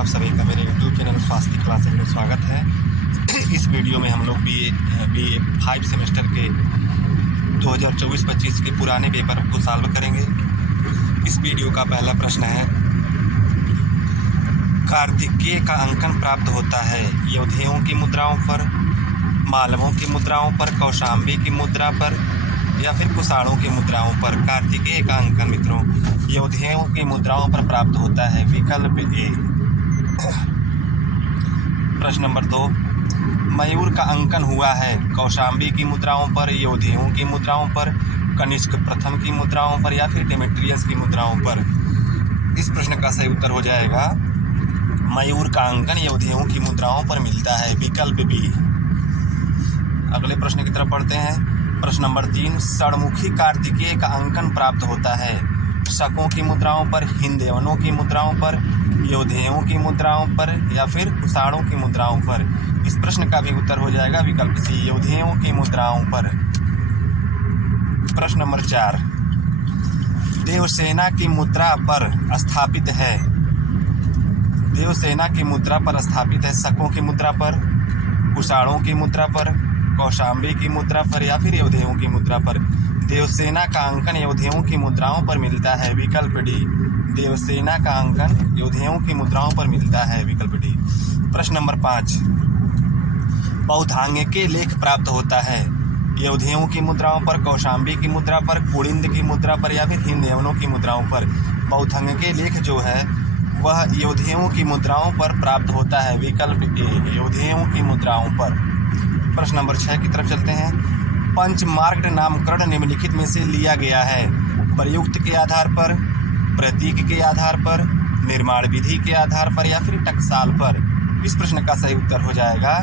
आप सभी का मेरे YouTube चैनल स्वास्थ्य क्लासेस में स्वागत है। इस वीडियो में हम लोग बी ए 5 सेमेस्टर के 2024-25 के पुराने पेपर को सॉल्व करेंगे। इस वीडियो का पहला प्रश्न है, कार्तिकेय का अंकन प्राप्त होता है यौधेयों की मुद्राओं पर, मालवों की मुद्राओं पर, कौशाम्बी की मुद्रा पर या फिर कुषाणों की मुद्राओं पर। कार्तिकेय का अंकन मित्रों यौधेयों की मुद्राओं पर प्राप्त होता है, विकल्प ए। प्रश्न नंबर 2, मयूर का अंकन हुआ है कौशाम्बी की मुद्राओं पर, यौधेयों की मुद्राओं पर, कनिष्क प्रथम की मुद्राओं पर या फिर डेमेट्रियस की मुद्राओं पर। इस प्रश्न का सही उत्तर हो जाएगा मयूर का अंकन यौधेयों की मुद्राओं पर मिलता है, विकल्प बी। अगले प्रश्न की तरफ बढ़ते हैं। प्रश्न नंबर 3, षणमुखी कार्तिकेय का अंकन प्राप्त होता है शकों की मुद्राओं पर, हिंदेवनों की मुद्राओं पर, यौधेयों की मुद्राओं पर या फिर कुषाणों की मुद्राओं पर। इस प्रश्न का भी उत्तर हो जाएगा विकल्प सी, यौधेयों की मुद्राओं पर। प्रश्न नंबर 4, देवसेना की मुद्रा पर स्थापित है, देवसेना की मुद्रा पर स्थापित है शकों की मुद्रा पर, कुषाणों की मुद्रा पर, कौशाम्बी की मुद्रा पर या फिर यौधेयों की मुद्रा पर। देवसेना का अंकन यौधेयों की मुद्राओं पर मिलता है, विकल्प डी। देवसेना का अंकन यौधेयों की मुद्राओं पर मिलता है, विकल्प डी। प्रश्न नंबर 5, बौद्धांगिकेय लेख प्राप्त होता है यौधेयों की मुद्राओं पर, कौशाम्बी की मुद्रा पर, कुड़िंद की मुद्रा पर या फिर हिंदेवनों की मुद्राओं पर। बौद्धांगिकेय लेख जो है वह यौधेयों की मुद्राओं पर प्राप्त होता है, विकल्प ए, यौधेयों की मुद्राओं पर। प्रश्न नंबर 6 की तरफ चलते हैं। पंचमार्ग नामकरण निम्नलिखित में से लिया गया है, प्रयुक्त के आधार पर, प्रतीक के आधार पर, निर्माण विधि के आधार पर या फिर टकसाल पर। इस प्रश्न का सही उत्तर हो जाएगा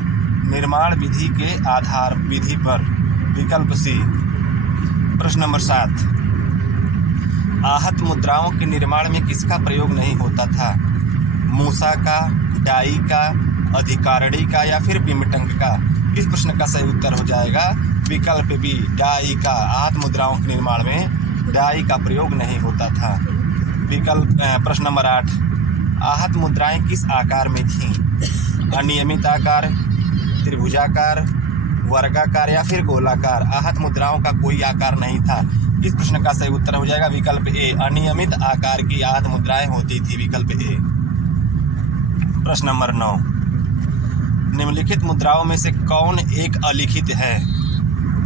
निर्माण विधि के आधार विधि पर, विकल्प सी। प्रश्न नंबर 7, आहत मुद्राओं के निर्माण में किसका प्रयोग नहीं होता था, मूसा का, डाई का, अधिकारणी का या फिर बिम्बटंक का। इस प्रश्न का सही उत्तर हो जाएगा विकल्प बी, डाई का। आहत मुद्राओं के निर्माण में डाई का प्रयोग नहीं होता था, विकल्प। प्रश्न नंबर 8, आहत मुद्राएं किस आकार में थीं, अनियमित आकार, त्रिभुजाकार, वर्गाकार या फिर गोलाकार। आहत मुद्राओं का कोई आकार नहीं था। इस प्रश्न का सही उत्तर हो जाएगा विकल्प ए, अनियमित आकार की आहत मुद्राएं होती थी, विकल्प ए। प्रश्न नंबर 9, निम्नलिखित मुद्राओं में से कौन एक अलिखित है,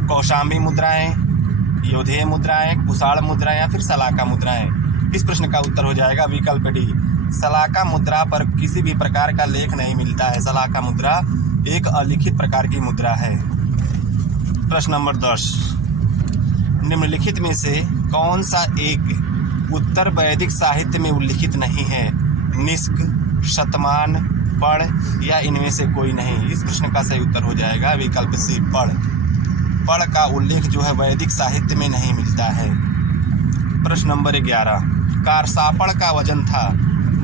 कौशाम्बी मुद्राएं, यौधेय मुद्राएं, कुषाण मुद्राएं या फिर सलाका मुद्राएं। इस प्रश्न का उत्तर हो जाएगा विकल्प डी, सलाका मुद्रा पर किसी भी प्रकार का लेख नहीं मिलता है। सलाका मुद्रा एक अलिखित प्रकार की मुद्रा है। प्रश्न नंबर 10, निम्नलिखित में से कौन सा एक उत्तर वैदिक साहित्य में उल्लिखित नहीं है, निष्क, शतमान, पढ़ या इनमें से कोई नहीं। इस प्रश्न का सही उत्तर हो जाएगा विकल्प सी, पढ़। पढ़ का उल्लेख जो है वैदिक साहित्य में नहीं मिलता है। प्रश्न नंबर 11, कारसापड़ का वजन था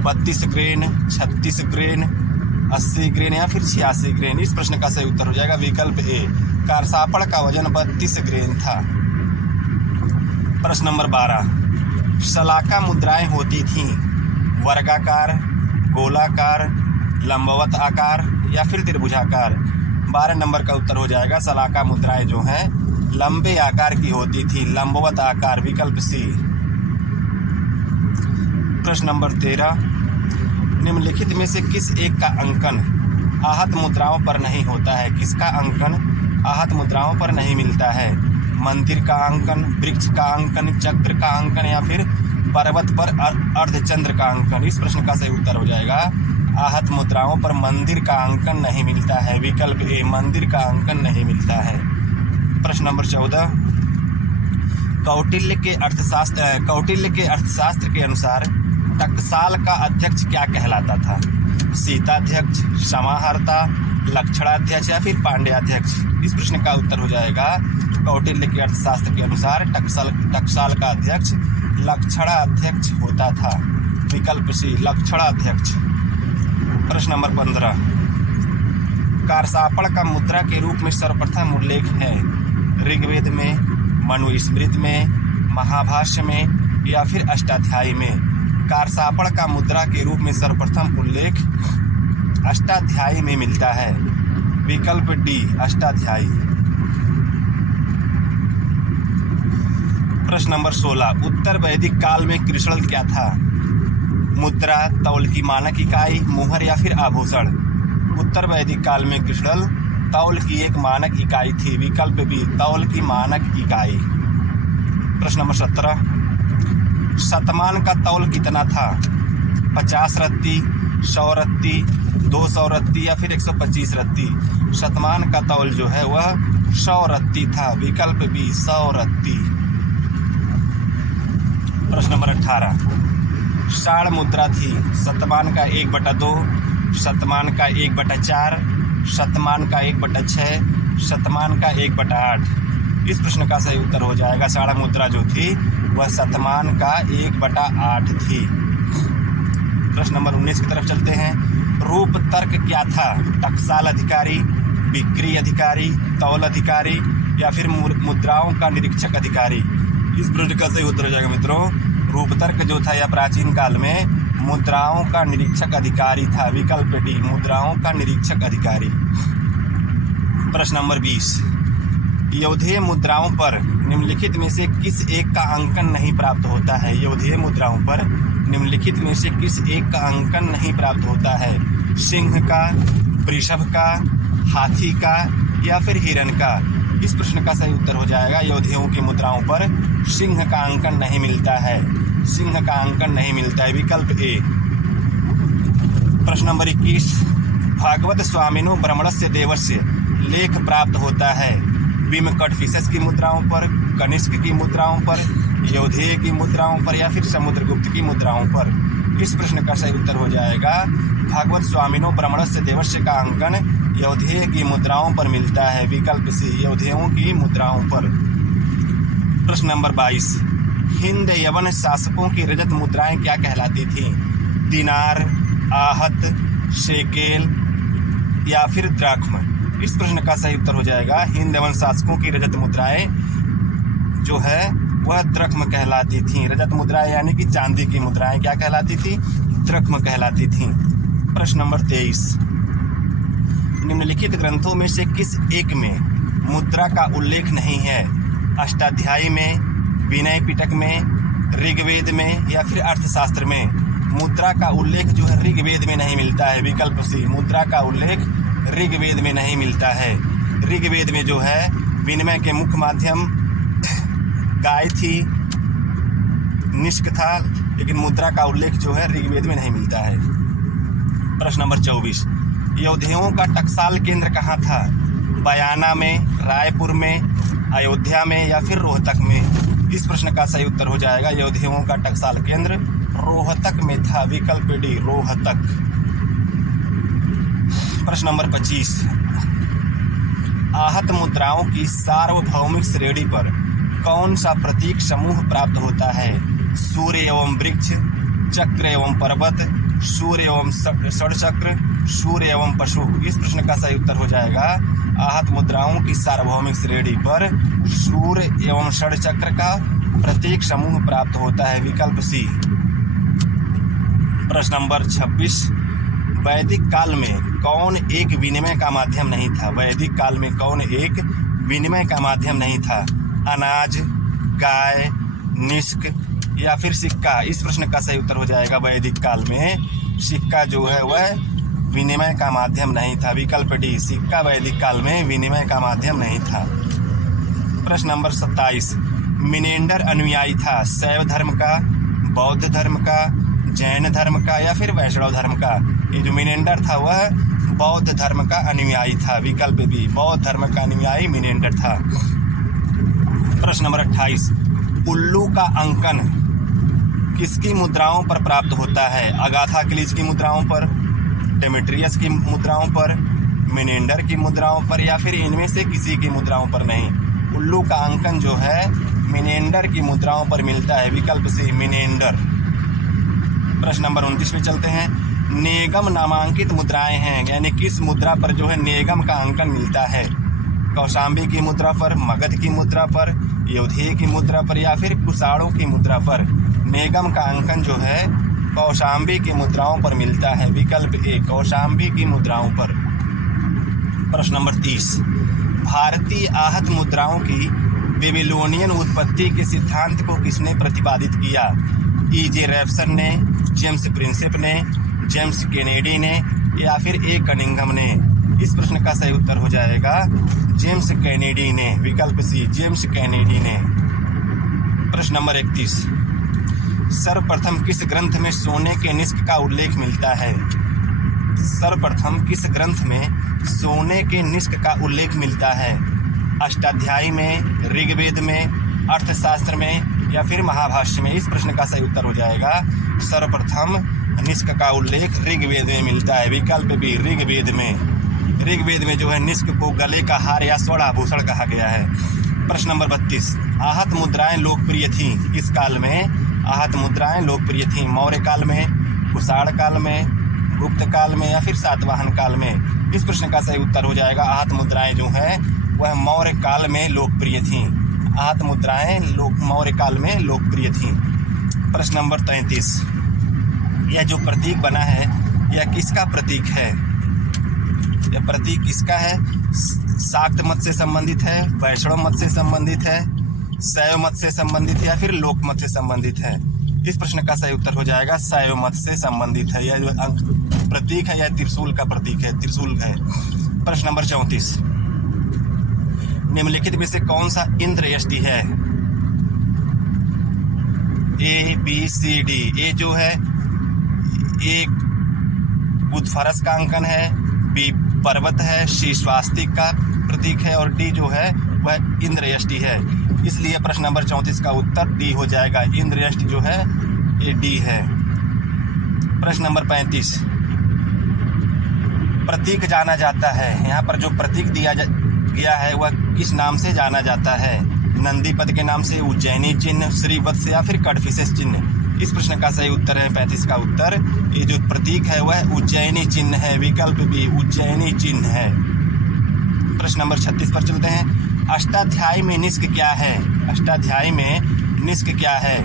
32 ग्रेन, 36 ग्रेन, 80 ग्रेन या फिर 86 ग्रेन। इस प्रश्न का सही उत्तर हो जाएगा विकल्प ए, कारसापड़ का वजन 32 ग्रेन था। प्रश्न नंबर 12, सलाका मुद्राएं होती थीं वर्गाकार, गोलाकार, लंबवत आकार या फिर त्रिभुजाकार। 12 नंबर का उत्तर हो जाएगा सलाका मुद्राएं जो हैं लंबे आकार की होती थी, लंबवत आकार, विकल्प सी। प्रश्न नंबर 13, निम्नलिखित में से किस एक का अंकन आहत मुद्राओं पर नहीं होता है, किसका अंकन आहत मुद्राओं पर नहीं मिलता है, मंदिर का अंकन, वृक्ष का अंकन, चक्र का अंकन या फिर पर्वत पर अर्धचंद्र का अंकन। इस प्रश्न का सही उत्तर हो जाएगा आहत मुद्राओं पर मंदिर का अंकन नहीं मिलता है, विकल्प ए, मंदिर का अंकन नहीं मिलता है। प्रश्न नंबर 14, कौटिल्य के अर्थशास्त्र के अनुसार टकसाल का अध्यक्ष क्या कहलाता था, सीताध्यक्ष, समाहर्ता, लक्षणाध्यक्ष या फिर पांड्याध्यक्ष। इस प्रश्न का उत्तर हो जाएगा कौटिल्य के अर्थशास्त्र के अनुसार टकसाल का अध्यक्ष लक्षणाध्यक्ष होता था, विकल्प सी, लक्षणाध्यक्ष। प्रश्न नंबर 15, कारसापड़ का मुद्रा के रूप में सर्वप्रथम उल्लेख है ऋग्वेद में, मनुस्मृति में, महाभाष्य में या फिर अष्टाध्यायी में। कारसापड़ का मुद्रा के रूप में सर्वप्रथम उल्लेख अष्टाध्यायी में मिलता है? विकल्प डी अष्टाध्यायी। प्रश्न नंबर 16, उत्तर वैदिक काल में कृष्ण क्या था? मुद्रा, तौल की मानक इकाई, मोहर या फिर आभूषण? उत्तर वैदिक काल में कृष्ण तौल की एक मानक इकाई थी। विकल्प बी तौल की मानक इकाई। प्रश्न नंबर 17, शतमान का तौल कितना था? 50 रत्ती, 100 रत्ती, 200 रत्ती या फिर 125 रत्ती? शतमान का तौल जो है वह 100 रत्ती था। विकल्प बी 100 रत्ती। प्रश्न नंबर 18, साड़ मुद्रा थी। शतमान का 1/2, शतमान का 1/4, शतमान का 1/6, शतमान का 1/8? इस प्रश्न का सही उत्तर हो जाएगा साड़ मुद्रा जो थी वह शतमान का 1/8 थी। प्रश्न नंबर 19 की तरफ चलते हैं। रूप तर्क क्या था? टकसाल अधिकारी, बिक्री अधिकारी, तौल अधिकारी या फिर मुद्राओं का निरीक्षक अधिकारी? इस प्रश्न का सही उत्तर हो जाएगा मित्रों, रूप तर्क जो था यह प्राचीन काल में मुद्राओं का निरीक्षक अधिकारी था। विकल्प डी मुद्राओं का निरीक्षक अधिकारी। प्रश्न नंबर 20, यौधेय मुद्राओं पर निम्नलिखित में से किस एक का अंकन नहीं प्राप्त होता है? यौधेय मुद्राओं पर निम्नलिखित में से किस एक का अंकन नहीं प्राप्त होता है? सिंह का, वृषभ का, हाथी का या फिर हिरण का? इस प्रश्न का सही उत्तर हो जाएगा यौधेयों की मुद्राओं पर सिंह का अंकन नहीं मिलता है। सिंह का अंकन नहीं मिलता है। विकल्प ए। प्रश्न नंबर 21, भागवत स्वामिनो ब्रह्मणस्य देवस्य लेख प्राप्त होता है? भीम कटफिशस की मुद्राओं पर, कनिष्क की मुद्राओं पर, यौधेय की मुद्राओं पर या फिर समुद्रगुप्त की मुद्राओं पर? इस प्रश्न का सही उत्तर हो जाएगा भागवत स्वामिनो ब्रह्मणस्य देवस्य का अंकन यौधेय की मुद्राओं पर मिलता है। विकल्प सी यौधेयों की मुद्राओं पर। प्रश्न नंबर 22, हिंद यवन शासकों की रजत मुद्राएं क्या कहलाती थीं? दिनार, आहत, शेकेल या फिर द्राख्म? इस प्रश्न का सही उत्तर हो जाएगा हिंद यवन शासकों की रजत मुद्राएं जो है वह द्रख्म कहलाती थीं। रजत मुद्राएं यानी कि चांदी की मुद्राएं क्या कहलाती थी? द्रख्म कहलाती थीं। प्रश्न नंबर 23, निम्नलिखित ग्रंथों में से किस एक में मुद्रा का उल्लेख नहीं है? अष्टाध्यायी में, विनय पिटक में, ऋग्वेद में या फिर अर्थशास्त्र में? मुद्रा का उल्लेख जो है ऋग्वेद में नहीं मिलता है। विकल्प सी मुद्रा का उल्लेख ऋग्वेद में नहीं मिलता है। ऋग्वेद में जो है विनिमय के मुख्य माध्यम गाय थी, निष्क था, लेकिन मुद्रा का उल्लेख जो है ऋग्वेद में नहीं मिलता है। प्रश्न नंबर 24, यौधेयों का टकसाल केंद्र कहाँ था? बयाना में, रायपुर में, अयोध्या में या फिर रोहतक में? इस प्रश्न का सही उत्तर हो जाएगा यौधेयों का टकसाल केंद्र रोहतक में था। विकल्प डी रोहतक। प्रश्न नंबर 25, आहत मुद्राओं की सार्वभौमिक श्रेणी पर कौन सा प्रतीक समूह प्राप्त होता है? सूर्य एवं वृक्ष, चक्र एवं पर्वत, सूर्य एवं षडचक्र, सूर्य एवं पशु? इस प्रश्न का सही उत्तर हो जाएगा आहत मुद्राओं की सार्वभौमिक श्रेणी पर सूर्य एवं षडचक्र का प्रतीक समूह प्राप्त होता है। विकल्प सी। प्रश्न नंबर 26, वैदिक काल में कौन एक विनिमय का माध्यम नहीं था? वैदिक काल में कौन एक विनिमय का माध्यम नहीं था? अनाज, गाय, निष्क या फिर सिक्का? इस प्रश्न का सही उत्तर हो जाएगा वैदिक काल में सिक्का जो है वह विनिमय का माध्यम नहीं था। विकल्प डी सिक्का वैदिक काल में विनिमय का माध्यम नहीं था। प्रश्न नंबर 27, मिनेंडर अनुयायी था शैव धर्म का, बौद्ध धर्म का, जैन धर्म का या फिर वैष्णव धर्म का? ये जो मिनेंडर था वह बौद्ध धर्म का अनुयायी था। विकल्प बी बौद्ध धर्म का अनुयायी मिनेंडर था। प्रश्न नंबर 28, उल्लू का अंकन किसकी मुद्राओं पर प्राप्त होता है? अगाथाक्लीज की मुद्राओं पर, डेमेट्रियस की मुद्राओं पर, मिनेंडर की मुद्राओं पर या फिर इनमें से किसी की मुद्राओं पर नहीं? उल्लू का अंकन जो है मिनेंडर की मुद्राओं पर मिलता है। विकल्प सी मिनेंडर। प्रश्न नंबर 29 पे चलते हैं। नेगम नामांकित मुद्राएं हैं, यानी किस मुद्रा पर जो है नेगम का अंकन मिलता है? कौशाम्बी की मुद्रा पर, मगध की मुद्रा पर, यौधेय की मुद्रा पर या फिर कुषाणों की मुद्रा पर? नेगम का अंकन जो है कौशाम्बी की मुद्राओं पर मिलता है। विकल्प ए कौशाम्बी की मुद्राओं पर। प्रश्न नंबर 30, भारतीय आहत मुद्राओं की बेबीलोनियन उत्पत्ति के सिद्धांत को किसने प्रतिपादित किया? E.J. रेफसन ने, जेम्स प्रिंसेप ने, जेम्स केनेडी ने या फिर ए कनिंघम ने? इस प्रश्न का सही उत्तर हो जाएगा जेम्स केनेडी ने। विकल्प सी जेम्स केनेडी ने। प्रश्न नंबर 31, सर्वप्रथम किस ग्रंथ में सोने के निष्क का उल्लेख मिलता है? सर्वप्रथम किस ग्रंथ में सोने के निष्क का उल्लेख मिलता है? अष्टाध्यायी में, ऋग्वेद में, अर्थशास्त्र में या फिर महाभाष्य में? इस प्रश्न का सही उत्तर हो जाएगा सर्वप्रथम निष्क का उल्लेख ऋग्वेद में मिलता है। विकल्प बी ऋग्वेद में। ऋग्वेद में जो है निष्क को गले का हार या स्वर्ण आभूषण कहा गया है। प्रश्न नंबर 32, आहत मुद्राएं लोकप्रिय थीं किस काल में? आहत मुद्राएं लोकप्रिय थीं मौर्य काल में, कुषाण काल में, गुप्त काल में या फिर सातवाहन काल में? इस प्रश्न का सही उत्तर हो जाएगा आहत मुद्राएं जो है वह मौर्य काल में लोकप्रिय थीं। आहत मुद्राएं मौर्य काल में लोकप्रिय थीं। प्रश्न नंबर 33, यह जो प्रतीक बना है यह किसका प्रतीक है? यह प्रतीक किसका है? शाक्त मत से संबंधित है, वैष्णव मत से संबंधित है, शैव मत से संबंधित है या फिर लोक मत से संबंधित है? इस प्रश्न का सही उत्तर हो जाएगा शैव मत से संबंधित है। यह जो प्रतीक है यह त्रिशूल का प्रतीक है, त्रिशूल है। प्रश्न नंबर 34, निम्नलिखित में से कौन सा इंद्र यष्टि है? A B C D. ए जो है एक बुधफरस का अंकन है, बी पर्वत है, सी स्वास्तिक का प्रतीक है और डी जो है वह इंद्रयष्टि है। इसलिए प्रश्न नंबर 34 का उत्तर डी हो जाएगा। इंद्रयष्टि जो है ये डी है। प्रश्न नंबर 35, प्रतीक जाना जाता है, यहाँ पर जो प्रतीक दिया गया है वह किस नाम से जाना जाता है? नंदी पद के नाम से, उज्जैनी चिन्ह, श्रीवत्स या फिर कडफिसेस चिन्ह? इस प्रश्न का सही उत्तर है 35 का उत्तर। ये जो प्रतीक है वह उज्जैनी चिन्ह है। विकल्प बी उज्जैनी चिन्ह है। प्रश्न नंबर 36 पर चलते हैं। अष्टाध्यायी में निष्क क्या है? अष्टाध्यायी में निष्क क्या है?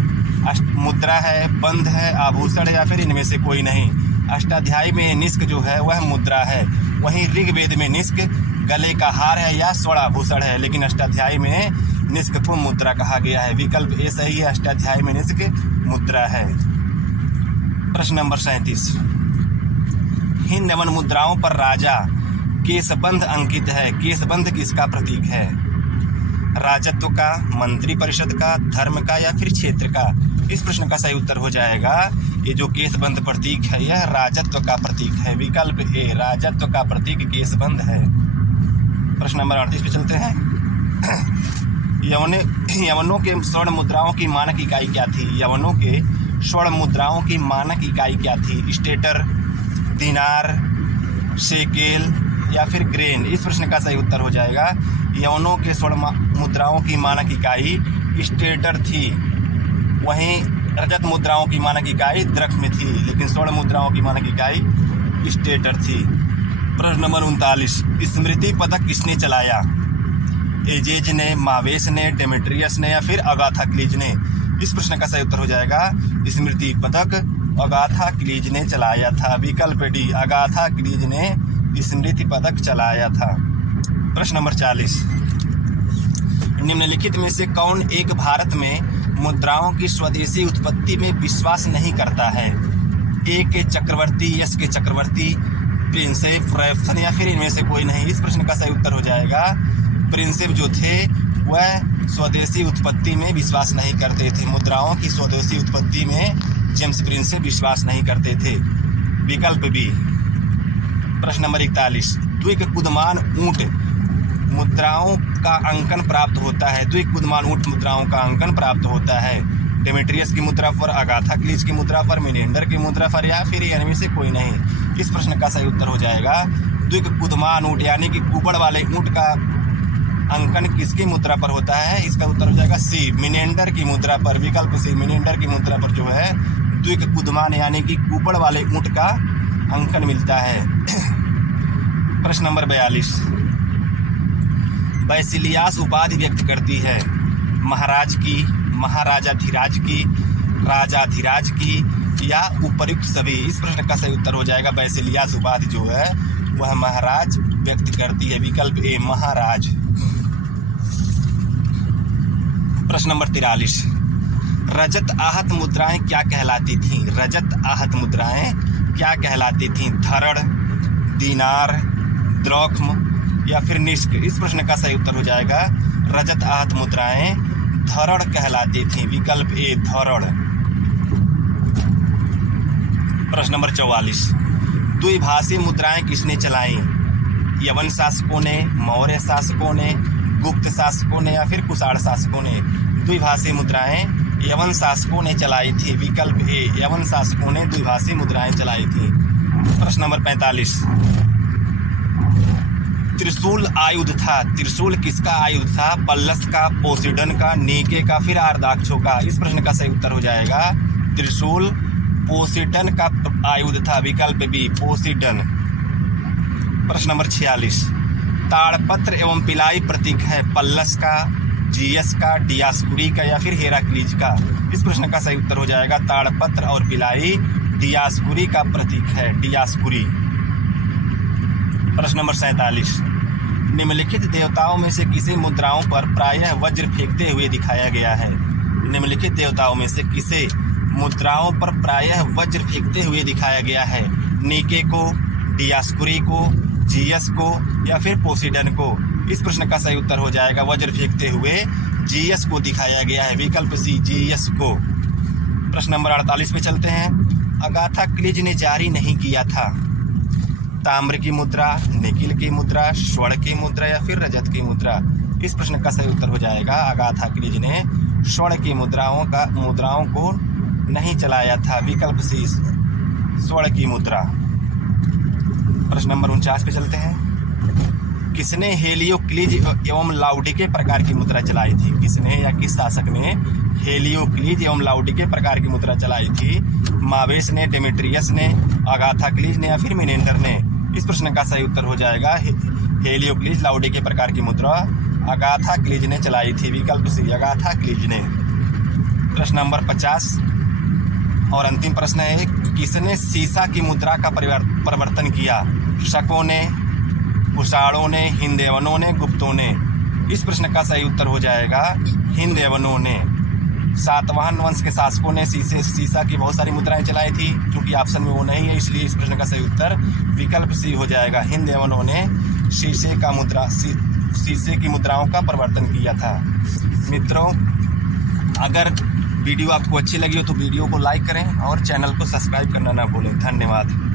मुद्रा है, बंध है, आभूषण है या फिर इनमें से कोई नहीं? अष्टाध्यायी में निष्क जो है वह मुद्रा है। वहीं ऋग्वेद में निष्क गले का हार है या स्वर्णाभूषण है, लेकिन अष्टाध्यायी में निष्क को मुद्रा कहा गया है। विकल्प ए सही है, अष्टाध्यायी में निष्क मुद्रा है। प्रश्न नंबर 37, हिंद यवन मुद्राओं पर राजा केशबंध अंकित है। केशबंध किसका प्रतीक है? राजत्व का, मंत्री परिषद का, धर्म का या फिर क्षेत्र का? इस प्रश्न का सही उत्तर हो जाएगा ये जो केशबंध प्रतीक है यह राजत्व का प्रतीक है। विकल्प ए राजत्व का प्रतीक केशबंध है। प्रश्न नंबर 38 पे चलते हैं। यवनों के स्वर्ण मुद्राओं की मानक इकाई क्या थी? यवनों के स्वर्ण मुद्राओं की मानक इकाई क्या थी? स्टेटर, दिनार, शेकेल या फिर ग्रेन? इस प्रश्न का सही उत्तर हो जाएगा यवनों के स्वर्ण मुद्राओं की मानक इकाई स्टेटर थी। वहीं रजत मुद्राओं की मानक इकाई द्रख्म थी, लेकिन स्वर्ण मुद्राओं की मानक इकाई स्टेटर थी। प्रश्न नंबर 39, स्मृति पदक किसने चलाया? एजेज ने, मावेस ने, डेमेट्रियस ने या फिर अगाथा क्लीज ने? इस प्रश्न का सही उत्तर हो जाएगा स्मृति पदक अगाथा क्लीज ने चलाया था। विकल्प डी अगाथा क्लीज ने स्मृति पदक चलाया था। प्रश्न नंबर 40, निम्नलिखित में से कौन एक भारत में मुद्राओं की स्वदेशी उत्पत्ति में विश्वास नहीं करता है? ए के चक्रवर्ती, यस के चक्रवर्ती, प्रिंसेप, रेफसन या फिर इनमें से कोई नहीं? इस प्रश्न का सही उत्तर हो जाएगा प्रिंसेप जो थे वह स्वदेशी उत्पत्ति में विश्वास नहीं करते थे। मुद्राओं की स्वदेशी उत्पत्ति में जेम्स प्रिंसेप विश्वास नहीं करते थे। विकल्प बी। प्रश्न नंबर 41, द्विकुदमान ऊंट मुद्राओं का अंकन प्राप्त होता है। द्विकुदमान ऊंट मुद्राओं का अंकन प्राप्त होता है डेमेट्रियस की मुद्रा पर, अगाथा क्लीज की मुद्रा पर, मिनेंडर की मुद्रा पर या फिर इनमें से कोई नहीं? इस प्रश्न का सही उत्तर हो जाएगा द्विकुदमान ऊंट यानी कि कुबड़ वाले ऊंट का अंकन किसकी मुद्रा पर होता है? इसका उत्तर हो जाएगा सी मिनेंडर की मुद्रा पर। विकल्प सी मिनेंडर की मुद्रा पर जो है द्विकुदमान यानी कि कुबड़ वाले ऊंट का अंकन मिलता है। प्रश्न नंबर 42, बैसिलियास उपाधि व्यक्त करती है महाराज की, महाराजाधिराज की, राजाधिराज की या उपर्युक्त सभी। इस प्रश्न का सही उत्तर हो जाएगा बैसिलियास उपाधि जो है वह महाराज व्यक्त करती है। विकल्प ए महाराज। प्रश्न नंबर 43, रजत आहत मुद्राएं क्या कहलाती थीं? रजत आहत मुद्राएं क्या कहलाती थीं? धरड़, दीनार, द्रॉख्म या फिर निष्क। इस प्रश्न का सही उत्तर हो जाएगा रजत आहत मुद्राएं धरड़ कहलाती थीं। विकल्प ए धरड़। प्रश्न नंबर 44, द्विभाषी मुद्राएं किसने चलाई? यवन शासकों ने, मौर्य शासकों ने, गुप्त शासकों ने या फिर कुषाण शासकों ने? द्विभाषी मुद्राएं यवन शासकों ने चलाई थी। विकल्प ए यवन शासकों ने द्विभाषी मुद्राएं चलाई थी। प्रश्न नंबर 45, त्रिशूल आयुध था। त्रिशूल किसका आयुध था? पल्लस का, पोसीडन का, नीके का, फिर आर्दाक्षों का? इस प्रश्न का सही उत्तर हो जाएगा त्रिशूल पोसीडन का आयुध था। विकल्प बी पोसीडन। प्रश्न नंबर 46, ताड़पत्र एवं पिलाई प्रतीक है पल्लस का, जीएस का, डियास्कुरी का या फिर हेराक्लीज का? इस प्रश्न का सही उत्तर हो जाएगा ताड़पत्र और पिलाई डियास्कुरी का प्रतीक है। डियास्कुरी। प्रश्न नंबर 47, निम्नलिखित देवताओं में से किसी मुद्राओं पर प्रायः वज्र फेंकते हुए दिखाया गया है? निम्नलिखित देवताओं में से किसे मुद्राओं पर प्रायः वज्र फेंकते हुए दिखाया गया है? नीके को, डियास्कुरी को, जीएस को या फिर पोसीडन को? इस प्रश्न का सही उत्तर हो जाएगा वज्र फेंकते हुए जीएस को दिखाया गया है। विकल्प सी जीएस को। प्रश्न नंबर 48 पे चलते हैं। अगाथा क्रिज ने जारी नहीं किया था ताम्र की मुद्रा, निकिल की मुद्रा, स्वर्ण की मुद्रा या फिर रजत की मुद्रा? इस प्रश्न का सही उत्तर हो जाएगा अगाथा क्रिज ने स्वर्ण की मुद्राओं को नहीं चलाया था। विकल्प सी स्वर्ण की मुद्रा। प्रश्न नंबर 49 पे चलते हैं। किसने हेलियोक्लिज एवं लाउडिके प्रकार की मुद्रा चलाई थी? किसने या किस शासक ने हेलियोक्लिज एवं लाउडिके प्रकार की मुद्रा चलाई थी? मावेस ने, डेमेट्रियस ने, अगाथाक्लिज ने या फिर मिनेंडर ने? इस प्रश्न का सही उत्तर हो जाएगा हेलियोक्लिज लाउडिके प्रकार की मुद्रा अगाथाक्लिज ने चलाई थी। विकल्प सी अगाथाक्लिज ने। प्रश्न नंबर 50 और अंतिम प्रश्न है, किसने सीसा की मुद्रा का परिवर्तन किया? शकों ने, कुषाणों ने, हिंदेवनों ने, गुप्तों ने? इस प्रश्न का सही उत्तर हो जाएगा हिंदेवनों ने। सातवाहन वंश के शासकों ने सीसा की बहुत सारी मुद्राएं चलाई थी। क्योंकि ऑप्शन में वो नहीं है इसलिए इस प्रश्न का सही उत्तर विकल्प सी हो जाएगा। हिंदेवनों ने शीशे की मुद्राओं का परिवर्तन किया था। मित्रों, अगर वीडियो आपको अच्छी लगी हो तो वीडियो को लाइक करें और चैनल को सब्सक्राइब करना ना भूलें। धन्यवाद।